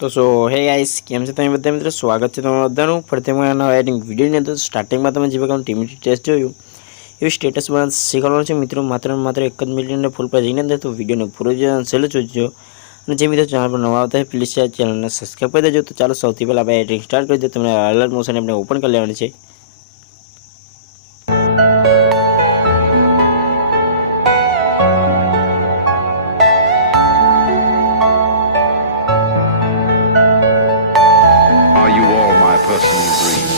તો હે ગાઈસ કેમ છે તમે બધા મિત્રો સ્વાગત છે તમારું બધાનું ફરીથી હું નવા એડિંગ વિડીયોની અંદર સ્ટાર્ટિંગમાં તમે જે પ્રકારનું ટીમ ટેસ્ટ જોયું એવી સ્ટેટસ બનાવવાનું શીખવાનું છે મિત્રો માત્ર 1 જ મિનિટને ફૂલ પર જઈને અંદર તો વિડીયોને પૂરો છેલ્લે જોજો અને જે મિત્રો ચેનલ પર નવા આવતા હોય પ્લીઝ ચેનલને સબસ્ક્રાઈબ કરી દેજો. તો ચાલો સૌથી પહેલાં આપણે એડિંગ સ્ટાર્ટ કરી દો. તમને અલર્ટ મોશન આપણે ઓપન કરી લેવાની છે. Are you all my personal dreams?